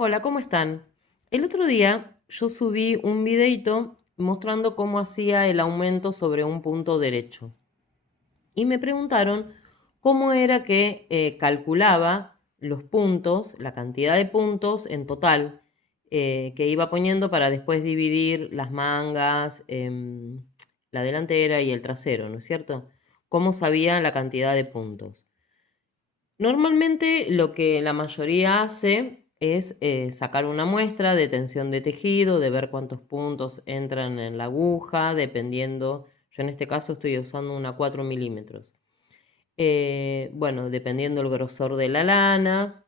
Hola, ¿cómo están? El otro día yo subí un videito mostrando cómo hacía el aumento sobre un punto derecho. Y me preguntaron cómo era que calculaba los puntos, la cantidad de puntos en total que iba poniendo para después dividir las mangas, la delantera y el trasero, ¿no es cierto? ¿Cómo sabía la cantidad de puntos? Normalmente lo que la mayoría hace es sacar una muestra de tensión de tejido, de ver cuántos puntos entran en la aguja, dependiendo, yo en este caso estoy usando una 4 milímetros. Bueno, dependiendo el grosor de la lana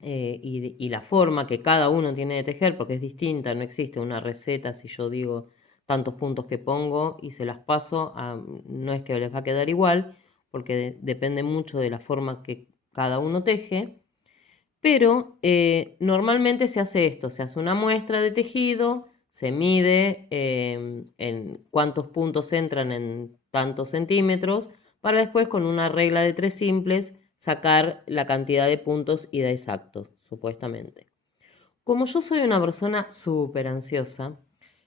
y la forma que cada uno tiene de tejer, porque es distinta, no existe una receta si yo digo tantos puntos que pongo y se las paso, no es que les va a quedar igual, porque depende mucho de la forma que cada uno teje, pero normalmente se hace esto, se hace una muestra de tejido, se mide en cuántos puntos entran en tantos centímetros, para después con una regla de tres simples sacar la cantidad de puntos y de exactos, supuestamente. Como yo soy una persona súper ansiosa,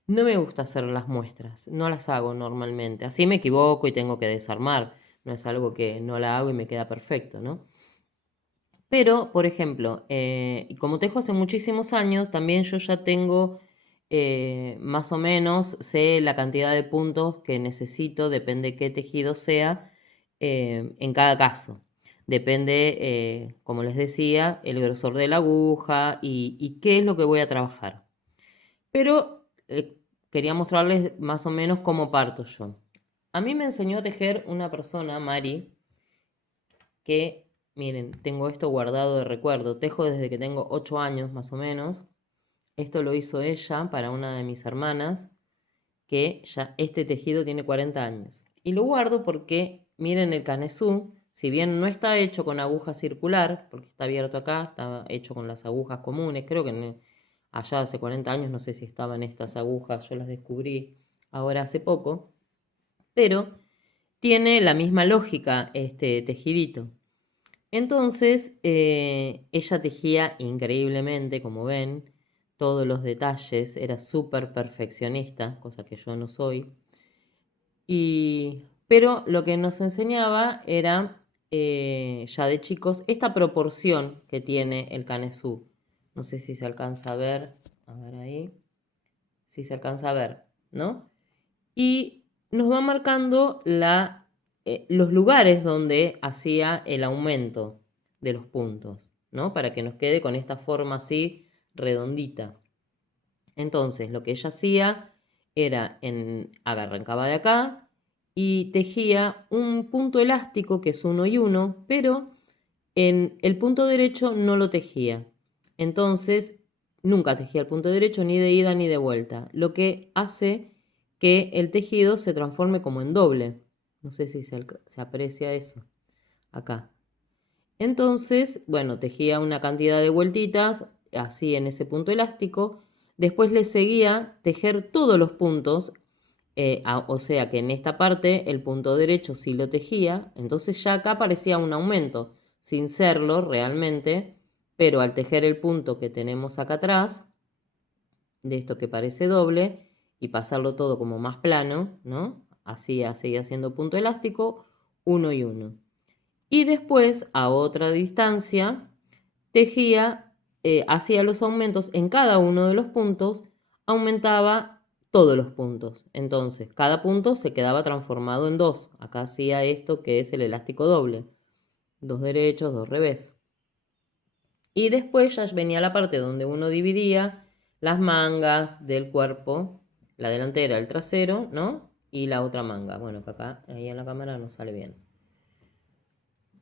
no me gusta hacer las muestras, no las hago normalmente. Así me equivoco y tengo que desarmar, no es algo que no la hago y me queda perfecto, ¿no? Pero, por ejemplo, y como tejo hace muchísimos años, también yo ya tengo más o menos, sé la cantidad de puntos que necesito, depende qué tejido sea, en cada caso. Depende, como les decía, el grosor de la aguja y qué es lo que voy a trabajar. Pero quería mostrarles más o menos cómo parto yo. A mí me enseñó a tejer una persona, Mari, que, miren, tengo esto guardado de recuerdo. Tejo desde que tengo 8 años más o menos. Esto lo hizo ella para una de mis hermanas, que ya este tejido tiene 40 años. Y lo guardo porque, miren el canesú, si bien no está hecho con aguja circular, porque está abierto acá, está hecho con las agujas comunes, creo que allá hace 40 años no sé si estaban estas agujas, yo las descubrí ahora hace poco, pero tiene la misma lógica este tejidito. Entonces, ella tejía increíblemente, como ven, todos los detalles, era súper perfeccionista, cosa que yo no soy. Pero lo que nos enseñaba era, ya de chicos, esta proporción que tiene el canesú. No sé si se alcanza a ver ahí, si se alcanza a ver, ¿no? Y nos va marcando los lugares donde hacía el aumento de los puntos, ¿no? Para que nos quede con esta forma así redondita. Entonces, lo que ella hacía era, arrancaba de acá y tejía un punto elástico que es 1 y 1, pero en el punto derecho no lo tejía. Entonces, nunca tejía el punto derecho ni de ida ni de vuelta, lo que hace que el tejido se transforme como en doble. No sé si se aprecia eso acá. Entonces, bueno, tejía una cantidad de vueltitas así en ese punto elástico. Después le seguía tejer todos los puntos, o sea que en esta parte el punto derecho sí lo tejía. Entonces ya acá parecía un aumento, sin serlo realmente, pero al tejer el punto que tenemos acá atrás, de esto que parece doble, y pasarlo todo como más plano, ¿no? Así seguía haciendo punto elástico, 1 y 1. Y después, a otra distancia, tejía, hacía los aumentos en cada uno de los puntos, aumentaba todos los puntos. Entonces, cada punto se quedaba transformado en dos. Acá hacía esto que es el elástico doble. Dos derechos, dos revés. Y después ya venía la parte donde uno dividía las mangas del cuerpo, la delantera, el trasero, ¿no? Y la otra manga. Bueno, que acá, ahí en la cámara no sale bien.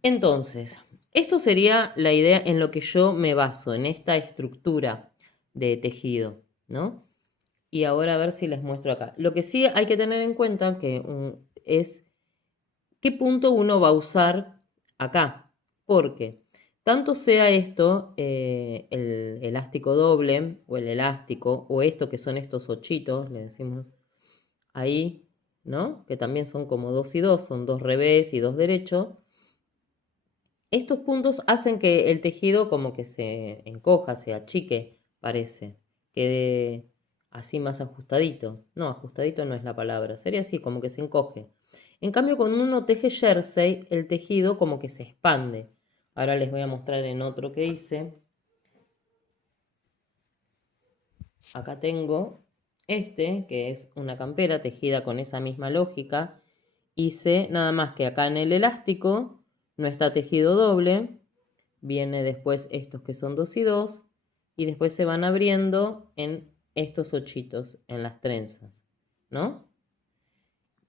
Entonces, esto sería la idea en lo que yo me baso, en esta estructura de tejido, ¿no? Y ahora a ver si les muestro acá. Lo que sí hay que tener en cuenta es qué punto uno va a usar acá. Porque tanto sea esto, el elástico doble o el elástico, o esto que son estos ochitos, le decimos ahí, ¿no? Que también son como dos y dos, son dos revés y dos derechos. Estos puntos hacen que el tejido como que se encoja, se achique, parece, quede así más ajustadito. No, ajustadito no es la palabra, sería así, como que se encoge. En cambio, cuando uno teje jersey, el tejido como que se expande. Ahora les voy a mostrar en otro que hice. Acá tengo este, que es una campera tejida con esa misma lógica. Hice nada más que acá en el elástico, no está tejido doble. Viene después estos que son 2 y 2. Y después se van abriendo en estos ochitos, en las trenzas, ¿no?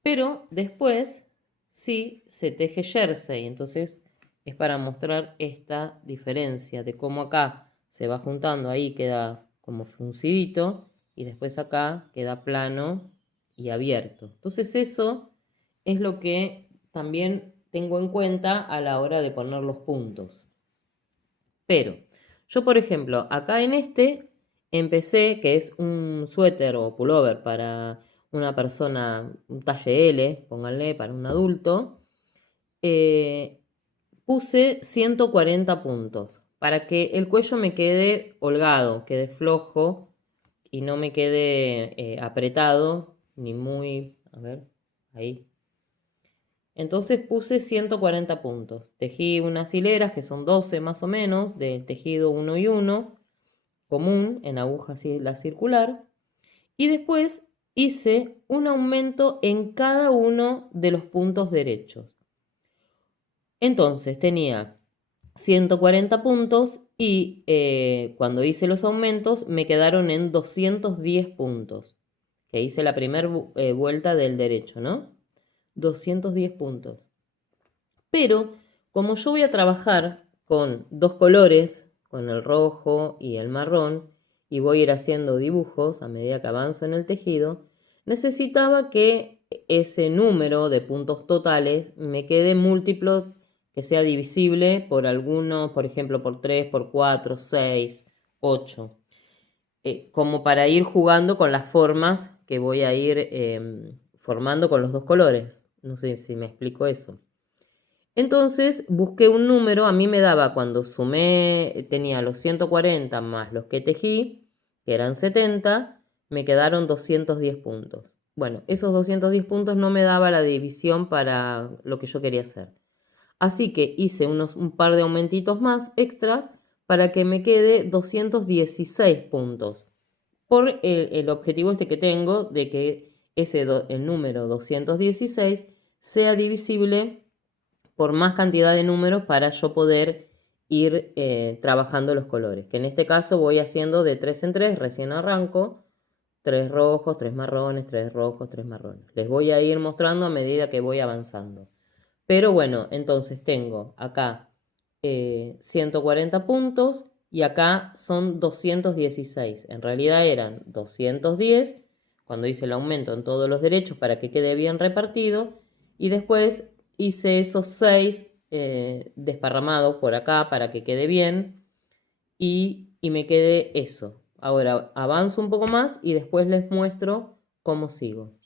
Pero después sí se teje jersey. Entonces es para mostrar esta diferencia de cómo acá se va juntando, ahí queda como fruncidito y después acá queda plano y abierto. Entonces eso es lo que también tengo en cuenta a la hora de poner los puntos. Pero yo, por ejemplo, acá en este empecé, que es un suéter o pullover para una persona, un talle L, pónganle, para un adulto, eh, puse 140 puntos para que el cuello me quede holgado, quede flojo y no me quede apretado, ni muy, a ver, ahí. Entonces puse 140 puntos. Tejí unas hileras que son 12 más o menos, del tejido 1 y 1, común, en aguja la circular. Y después hice un aumento en cada uno de los puntos derechos. Entonces tenía 140 puntos y cuando hice los aumentos me quedaron en 210 puntos, que hice la primera vuelta del derecho, ¿no? 210 puntos. Pero como yo voy a trabajar con dos colores, con el rojo y el marrón, y voy a ir haciendo dibujos a medida que avanzo en el tejido, necesitaba que ese número de puntos totales me quede múltiplo, que sea divisible por algunos, por ejemplo, por 3, por 4, 6, 8, como para ir jugando con las formas que voy a ir formando con los dos colores. No sé si me explico eso. Entonces busqué un número, a mí me daba cuando sumé, tenía los 140 más los que tejí, que eran 70, me quedaron 210 puntos. Bueno, esos 210 puntos no me daba la división para lo que yo quería hacer. Así que hice un par de aumentitos más extras para que me quede 216 puntos. Por el objetivo este que tengo de que el número 216 sea divisible por más cantidad de números para yo poder ir trabajando los colores. Que en este caso voy haciendo de 3 en 3, recién arranco, 3 rojos, 3 marrones, 3 rojos, 3 marrones. Les voy a ir mostrando a medida que voy avanzando. Pero bueno, entonces tengo acá 140 puntos y acá son 216. En realidad eran 210 cuando hice el aumento en todos los derechos para que quede bien repartido. Y después hice esos 6 desparramados por acá para que quede bien. Y me quede eso. Ahora avanzo un poco más y después les muestro cómo sigo.